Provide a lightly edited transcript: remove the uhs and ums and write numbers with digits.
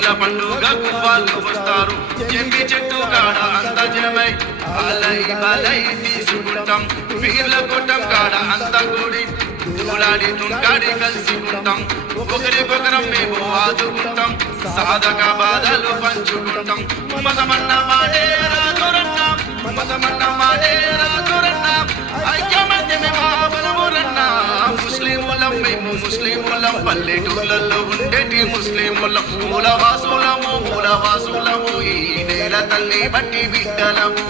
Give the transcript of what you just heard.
పీర్ల పండుగకు వాళ్ళు వస్తారు జంబి చెట్టు కాడ అంత జమై అలై తీసుకుంటాం పీర్ల కొట్టం కాడ అంత కూడి దూలాడి తుంటాడి కలిసి ఉంటాం ఒకరికొకరం మేము ఆదుకుంటాం సాధక బాధలు పంచుకుంటాం మతమన్న మాటే రాజురన్నాం మతమన్న మాటే రాజురన్నాం ఐక్యమత్యమే మహాబలమురన్నాం ముస్లిములం మేము ముస్లిములం పల్లెటూళ్ళల్లో ఉండేటి ముస్లిములం మూలవాసులము ఈ నేల తల్లి బట్టి బిడ్డలము